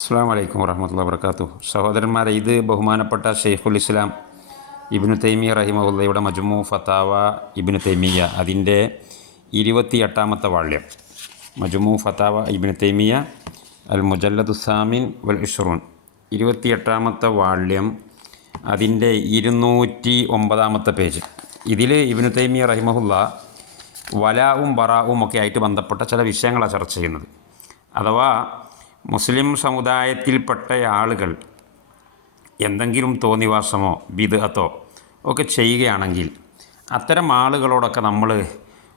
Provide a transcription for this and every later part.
അസ്സാം വലൈക്കും വറഹമത്തുള്ള വർക്കാത്തു സഹോദരന്മാരെ ഇത് ബഹുമാനപ്പെട്ട ഷെയ്ഖുൽ ഇസ്ലാം ഇബിനു തൈമിയ റഹിമുള്ളയുടെ മജ്മു ഫത്താവ ഇബിനു തൈമിയ അതിന്റെ ഇരുപത്തി എട്ടാമത്തെ വാള്യം. മജ്മു ഫത്താവ ഇബിനു തൈമിയ അൽ മുജല്ലദു സാമിൻ വൽ ഇഷ്റൂൻ ഇരുപത്തിയെട്ടാമത്തെ വാള്യം അതിന്റെ ഇരുന്നൂറ്റി ഒമ്പതാമത്തെ പേജ്. ഇതിൽ ഇബിനു തൈമിയ റഹിമഹുല്ല വലാവും ബറാവും ഒക്കെ ആയിട്ട് ബന്ധപ്പെട്ട ചില വിഷയങ്ങളാണ് ചർച്ച ചെയ്യുന്നത്. അഥവാ മുസ്ലിം സമുദായത്തിൽപ്പെട്ട ആളുകൾ എന്തെങ്കിലും തോന്നിവാസമോ വിധത്തോ ഒക്കെ ചെയ്യുകയാണെങ്കിൽ അത്തരം ആളുകളോടൊക്കെ നമ്മൾ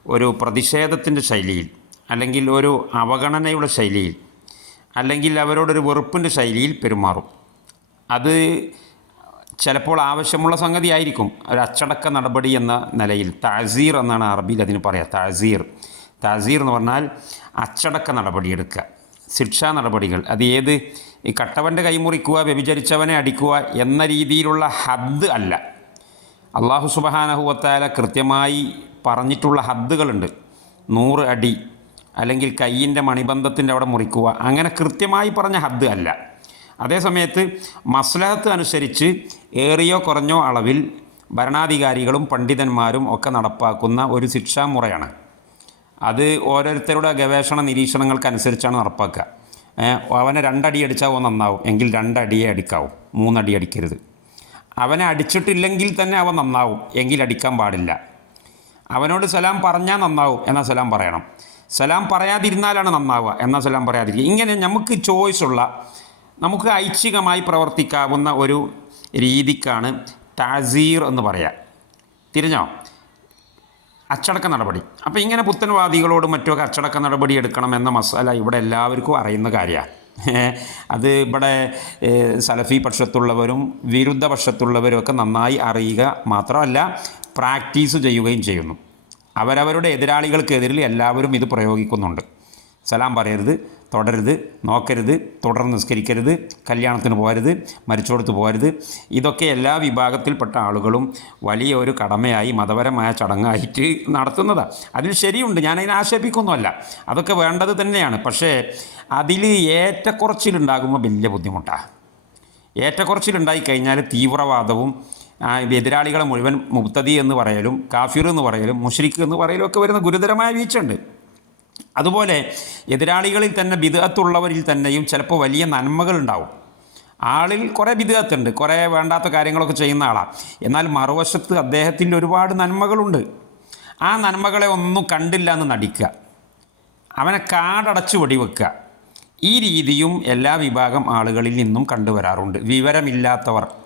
ഒരു പ്രതിഷേധത്തിന്റെ ശൈലിയിൽ അല്ലെങ്കിൽ ഒരു അവഗണനയുടെ ശൈലിയിൽ അല്ലെങ്കിൽ അവരോടൊരു വെറുപ്പിന്റെ ശൈലിയിൽ പെരുമാറും. അത് ചിലപ്പോൾ ആവശ്യമുള്ള സംഗതി ആയിരിക്കും. ഒരു അച്ചടക്ക നടപടി എന്ന നിലയിൽ താസീർ എന്നാണ് അറബിയിൽ അതിന് പറയുക താസീർ. താസീർ എന്ന് പറഞ്ഞാൽ അച്ചടക്ക നടപടിയെടുക്കുക ശിക്ഷാ നടപടികൾ. അത് ഏത്? ഈ കട്ടവന്റെ കൈമുറിക്കുക വ്യഭിചരിച്ചവനെ അടിക്കുക എന്ന രീതിയിലുള്ള ഹദ് അല്ല. അള്ളാഹു സുബഹാനഹുവത്താല കൃത്യമായി പറഞ്ഞിട്ടുള്ള ഹദ്ദുകളുണ്ട്. നൂറ് അടി അല്ലെങ്കിൽ കയ്യിന്റെ മണിബന്ധത്തിന്റെ അവിടെ മുറിക്കുക അങ്ങനെ കൃത്യമായി പറഞ്ഞ ഹദ് അല്ല. അതേസമയത്ത് മസ്ലഹത്ത് അനുസരിച്ച് ഏറിയോ കുറഞ്ഞോ അളവിൽ ഭരണാധികാരികളും പണ്ഡിതന്മാരും ഒക്കെ നടപ്പാക്കുന്ന ഒരു ശിക്ഷാമുറയാണ് അത് ഓരോരുത്തരുടെ ഗവേഷണ നിരീക്ഷണങ്ങൾക്കനുസരിച്ചാണ് നടപ്പാക്കുക. അവനെ രണ്ടടി അടിച്ചാൽ അവൻ നന്നാവും. എങ്കിൽ രണ്ടടിയെ അടിക്കാവും. മൂന്നടി അടിക്കരുത്. അവനെ അടിച്ചിട്ടില്ലെങ്കിൽ തന്നെ അവൻ നന്നാവും. എങ്കിൽ അടിക്കാൻ പാടില്ല. അവനോട് സലാം പറഞ്ഞാൽ നന്നാവും. എന്നാൽ സലാം പറയണം. സലാം പറയാതിരുന്നാലാണ് നന്നാവുക. എന്നാൽ സലാം പറയാതിരിക്കുക. ഇങ്ങനെ നമുക്ക് ചോയ്സ് ഉള്ള നമുക്ക് ഐച്ഛികമായി പ്രവർത്തിക്കാവുന്ന ഒരു രീതിക്കാണ് താസീർ എന്ന് പറയാം. തിരിഞ്ഞോ? അച്ചടക്ക നടപടി. അപ്പോൾ ഇങ്ങനെ പുത്തൻവാദികളോട് മറ്റുമൊക്കെ അച്ചടക്ക നടപടി എടുക്കണമെന്ന മസാല ഇവിടെ എല്ലാവർക്കും അറിയുന്ന കാര്യമാണ് അത് ഇവിടെ സലഫി പക്ഷത്തുള്ളവരും വിരുദ്ധ പക്ഷത്തുള്ളവരും ഒക്കെ നന്നായി അറിയുക മാത്രമല്ല പ്രാക്ടീസ് ചെയ്യുകയും ചെയ്യുന്നു. അവരവരുടെ എതിരാളികൾക്കെതിരിൽ എല്ലാവരും ഇത് പ്രയോഗിക്കുന്നുണ്ട്. സലാം പറയരുത്. തുടരുത് നോക്കരുത് തുടർന്ന് നിസ്കരിക്കരുത് കല്യാണത്തിന് പോകരുത് മരിച്ചോടത്ത് പോകരുത്. ഇതൊക്കെ എല്ലാ വിഭാഗത്തിൽപ്പെട്ട ആളുകളും വലിയ ഒരു കടമയായി മതപരമായ ചടങ്ങായിട്ട് നടത്തുന്നതാണ് അതിൽ ശരിയുണ്ട് ഞാനതിനെ ആക്ഷേപിക്കൊന്നുമല്ല. അതൊക്കെ വേണ്ടത് തന്നെയാണ്. പക്ഷേ അതിൽ ഏറ്റക്കുറച്ചിലുണ്ടാകുമ്പോൾ വലിയ ബുദ്ധിമുട്ടാണ് ഏറ്റക്കുറച്ചിലുണ്ടായി കഴിഞ്ഞാൽ തീവ്രവാദവും എതിരാളികളെ മുഴുവൻ മുക്തതി എന്ന് പറയലും കാഫിർ എന്ന് പറയലും മുഷ്രിഖ് എന്ന് പറയലും ഒക്കെ വരുന്ന ഗുരുതരമായ വീഴ്ചയുണ്ട്. അതുപോലെ എതിരാളികളിൽ തന്നെ ബിദഅത്തുള്ളവരിൽ തന്നെയും ചിലപ്പോൾ വലിയ നന്മകൾ ഉണ്ടാവും ആളിൽ കുറേ ബിദഅത്തുണ്ട് കുറേ വേണ്ടാത്ത കാര്യങ്ങളൊക്കെ ചെയ്യുന്ന ആളാണ് എന്നാൽ മറുവശത്ത് അദ്ദേഹത്തിൽ ഒരുപാട് നന്മകളുണ്ട്. ആ നന്മകളെ ഒന്നും കണ്ടില്ല എന്ന് നടിക്കുക. അവനെ കാടടച്ച് വെടിവെക്കുക. ഈ രീതിയും എല്ലാ വിഭാഗം ആളുകളിൽ നിന്നും കണ്ടുവരാറുണ്ട്. വിവരമില്ലാത്തവർ.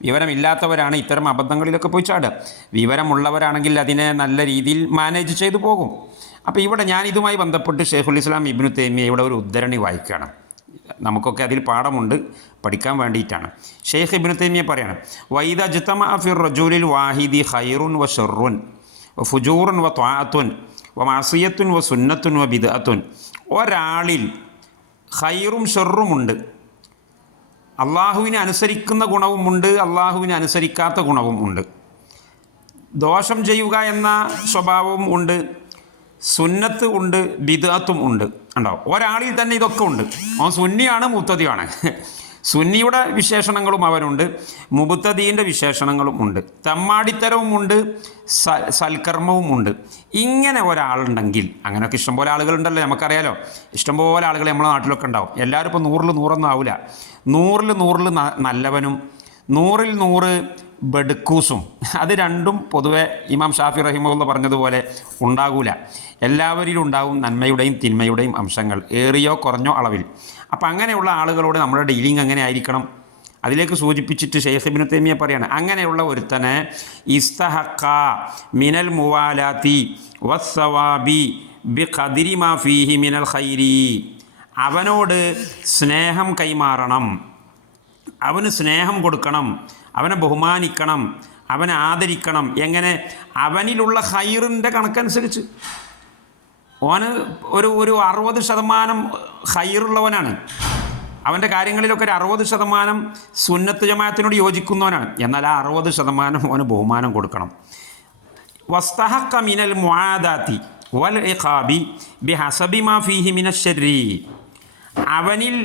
വിവരമില്ലാത്തവരാണ് ഇത്തരം അബദ്ധങ്ങളിലൊക്കെ പോയി ചാടുക. വിവരമുള്ളവരാണെങ്കിൽ അതിനെ നല്ല രീതിയിൽ മാനേജ് ചെയ്തു പോകും. അപ്പോൾ ഇവിടെ ഞാൻ ഇതുമായി ബന്ധപ്പെട്ട് ഷെയ്ഖുൽ ഇസ്ലാം ഇബ്നു ഇവിടെ ഒരു ഉദ്ധരണി വായിക്കുകയാണ്. നമുക്കൊക്കെ അതിൽ പാഠമുണ്ട് പഠിക്കാൻ വേണ്ടിയിട്ടാണ്. ഷെയ്ഖ് ഇബ്നു തേമിയ പറയാണ് വൈദ ജുത്തമ ഫിർ റജൂലിൽ വാഹിദി ഹൈറുൻ വ ഷെറുൻ ഫുജൂറുൻ വ ത്വാഅത്തുൻ വ മാസിയത്തുൻ വ സുന്നത്തുൻ വ ബിദഅത്തുൻ. ഒരാളിൽ ഖൈറും ഷെറുമുണ്ട് അള്ളാഹുവിനെ അനുസരിക്കുന്ന ഗുണവുമുണ്ട് അള്ളാഹുവിനെ അനുസരിക്കാത്ത ഗുണവും ഉണ്ട്. ദോഷം ചെയ്യുക എന്ന സ്വഭാവവും ഉണ്ട് സുന്നത്ത് ഉണ്ട് ബിദാത്തും ഉണ്ട്. ഉണ്ടോ ഒരാളിൽ തന്നെ ഇതൊക്കെ ഉണ്ട്. അവൻ സുന്നിയാണ് മുത്തതിയാണ്. സുന്നിയുടെ വിശേഷണങ്ങളും അവനുണ്ട് മുബുത്തദീന്റെ വിശേഷണങ്ങളും ഉണ്ട് തമ്മാടിത്തരവും ഉണ്ട് സൽക്കർമ്മവും ഉണ്ട് ഇങ്ങനെ ഒരാളുണ്ടെങ്കിൽ അങ്ങനെയൊക്കെ ഇഷ്ടംപോലെ ആളുകളുണ്ടല്ലോ നമുക്കറിയാലോ. ഇഷ്ടംപോലെ ആളുകൾ നമ്മളെ നാട്ടിലൊക്കെ ഉണ്ടാവും. എല്ലാവരും ഇപ്പോൾ നൂറിൽ നൂറൊന്നും ആവില്ല നൂറിൽ നൂറിൽ നല്ലവനും നൂറിൽ നൂറ് ബെഡ്ക്കൂസും. അത് രണ്ടും പൊതുവെ ഇമാം ഷാഫി റഹിമുള്ള പറഞ്ഞതുപോലെ ഉണ്ടാകൂല. എല്ലാവരിലും ഉണ്ടാവും നന്മയുടെയും തിന്മയുടെയും അംശങ്ങൾ ഏറിയോ കുറഞ്ഞോ അളവിൽ. അപ്പം അങ്ങനെയുള്ള ആളുകളോട് നമ്മുടെ ഡീലിംഗ് അങ്ങനെ ആയിരിക്കണം. അതിലേക്ക് സൂചിപ്പിച്ചിട്ട് ഷെയ്ഖ് ഇബ്നു തൈമിയ പറയാണ് അങ്ങനെയുള്ള ഒരുത്തനെ ഇസ്തഹക്ക മിനൽ മുവാലാത്തി വസ്സവാബി ബി ഖദിരി മാ ഫീഹി മിനൽ ഖൈരി. അവനോട് സ്നേഹം കൈമാറണം. അവന് സ്നേഹം കൊടുക്കണം. അവനെ ബഹുമാനിക്കണം. അവനെ ആദരിക്കണം. എങ്ങനെ? അവനിലുള്ള ഹൈറിന്റെ കണക്കനുസരിച്ച്. ഓന് ഒരു ഒരു അറുപത് ശതമാനം ഹൈറുള്ളവനാണ്. അവന്റെ കാര്യങ്ങളിലൊക്കെ ഒരു അറുപത് ശതമാനം സുന്നത്ത് ജമാഅത്തിനോട് യോജിക്കുന്നവനാണ്. എന്നാൽ ആ അറുപത് ശതമാനം അവന് ബഹുമാനം കൊടുക്കണം. വസ്തഹക്ക മിനൽ മുആദാത്തി വൽ ഇഖാബി ബി ഹസബി മാ ഫീഹി മിനശ്ശരി അവനിൽ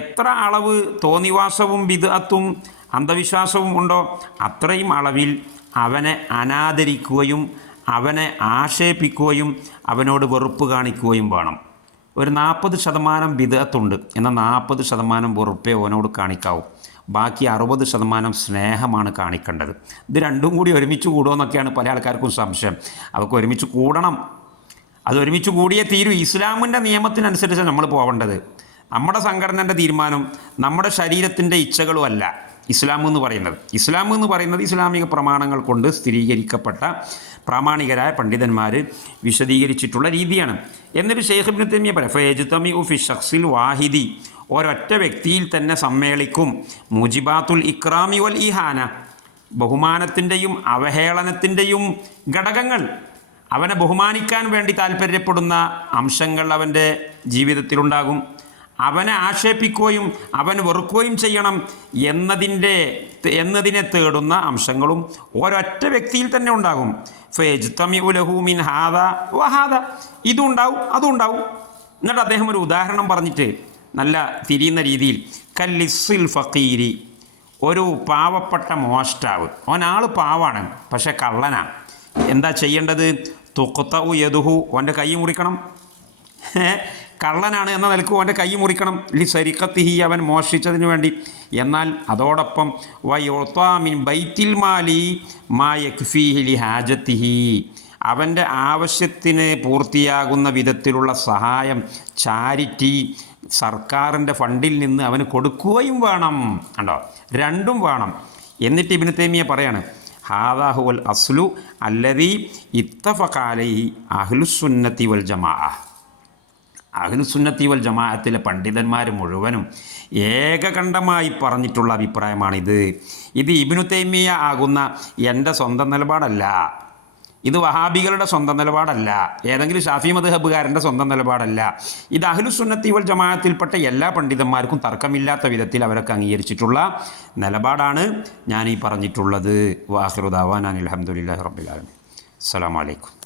എത്ര അളവ് തോന്നിവാസവും വിദഗ്ധത്തും അന്ധവിശ്വാസവും ഉണ്ടോ അത്രയും അളവിൽ അവനെ അനാദരിക്കുകയും അവനെ ആക്ഷേപിക്കുകയും അവനോട് വെറുപ്പ് കാണിക്കുകയും വേണം. ഒരു നാൽപ്പത് ശതമാനം വിധത്തുണ്ട് എന്നാൽ നാൽപ്പത് ശതമാനം വെറുപ്പേ അവനോട് കാണിക്കാവൂ. ബാക്കി അറുപത് ശതമാനം സ്നേഹമാണ് കാണിക്കേണ്ടത്. ഇത് രണ്ടും കൂടി ഒരുമിച്ച് കൂടുമെന്നൊക്കെയാണ് പല ആൾക്കാർക്കും സംശയം. അതൊക്കെ ഒരുമിച്ച് കൂടണം. അത് ഒരുമിച്ച് കൂടിയേ തീരൂ. ഇസ്ലാമിന്റെ നിയമത്തിനനുസരിച്ച് നമ്മൾ പോവേണ്ടത്. നമ്മുടെ സംഘടനയുടെ തീരുമാനം നമ്മുടെ ശരീരത്തിന്റെ ഇച്ഛകളും അല്ല. ഇസ്ലാം എന്ന് പറയുന്നത്. ഇസ്ലാം എന്ന് പറയുന്നത് ഇസ്ലാമിക പ്രമാണങ്ങൾ കൊണ്ട് സ്ഥിരീകരിക്കപ്പെട്ട പ്രാമാണികരായ പണ്ഡിതന്മാർ വിശദീകരിച്ചിട്ടുള്ള രീതിയാണ്. എന്നിട്ട് ഷെയ്ഖ് ഇബ്നു തൈമിയ പറയാം ഫേജുത്തമി ഉഫി ഷഖ്സിൽ വാഹിദി. ഒരൊറ്റ വ്യക്തിയിൽ തന്നെ സമ്മേളിക്കും. മുജിബാത്തുൽ ഇക്രാമി വൽ ഇഹാന ബഹുമാനത്തിന്റെയും അവഹേളനത്തിന്റെയും ഘടകങ്ങൾ. അവനെ ബഹുമാനിക്കാൻ വേണ്ടി താല്പര്യപ്പെടുന്ന അംശങ്ങൾ അവന്റെ ജീവിതത്തിലുണ്ടാകും. അവനെ ആക്ഷേപിക്കുകയും അവൻ വെറുക്കുകയും ചെയ്യണം എന്നതിന്റെ എന്നതിനെ തേടുന്ന അംശങ്ങളും ഒരൊറ്റ വ്യക്തിയിൽ തന്നെ ഉണ്ടാകും. ഫേജ്തമി ഉലഹൂമിൻ ഹാദ വഹാദ ഇതും ഉണ്ടാവും അതും ഉണ്ടാവും എന്നിട്ട് അദ്ദേഹം ഒരു ഉദാഹരണം പറഞ്ഞിട്ട് നല്ല തിരിയുന്ന രീതിയിൽ കല്ലിസിൽ ഫക്കീരി ഒരു പാവപ്പെട്ട മോഷ്ടാവ്. അവനാൾ പാവാണ് പക്ഷെ കള്ളനാണ് എന്താ ചെയ്യേണ്ടത്? തുക്കത്ത യദുഹു ഓന്റെ കൈ മുറിക്കണം? കള്ളനാണ് എന്ന നിലയ്ക്ക് അവന്റെ കൈ മുറിക്കണം. ലി സരിക്കത്തിഹി അവൻ മോഷ്ടിച്ചതിന് വേണ്ടി. എന്നാൽ അതോടൊപ്പം വൈത്താമിൻ ബൈത്തിൽ മാലി മാ യക്ഫീഹി ലി ഹാജത്തിഹി. അവന്റെ ആവശ്യത്തിന് പൂർത്തിയാകുന്ന വിധത്തിലുള്ള സഹായം ചാരിറ്റി സർക്കാരിന്റെ ഫണ്ടിൽ നിന്ന് അവന് കൊടുക്കുകയും വേണം. കണ്ടോ? രണ്ടും വേണം. എന്നിട്ട് ഇബിന് പറയാണ് ഹാദാഹുൽ അസ്ലു അല്ലതി ഇത്തഫക്കാലി അഹ്ലുസുന്നത്തി വൽ ജമാ അഹ്ലുസുന്നത്തി വൽ ജമാഅത്തിലെ പണ്ഡിതന്മാർ മുഴുവനും ഏകകണ്ഠമായി പറഞ്ഞിട്ടുള്ള അഭിപ്രായമാണിത്. ഇത് ഇബിനു തൈമിയ ആകുന്ന എന്റെ സ്വന്തം നിലപാടല്ല. ഇത് വഹാബികളുടെ സ്വന്തം നിലപാടല്ല. ഏതെങ്കിലും ഷാഫി മദ്ഹബുകാരന്റെ സ്വന്തം നിലപാടല്ല. ഇത് അഹ്ലുസുന്നത്തി വൽ ജമാഅത്തിൽപ്പെട്ട എല്ലാ പണ്ഡിതന്മാർക്കും തർക്കമില്ലാത്ത വിധത്തിൽ അവരൊക്കെ അംഗീകരിച്ചിട്ടുള്ള നിലപാടാണ് ഞാൻ ഈ പറഞ്ഞിട്ടുള്ളത് വാഹിറുദാവാൻ റബ്ബിൽ റബ്ബുലാലമി അസ്സാം വലൈക്കും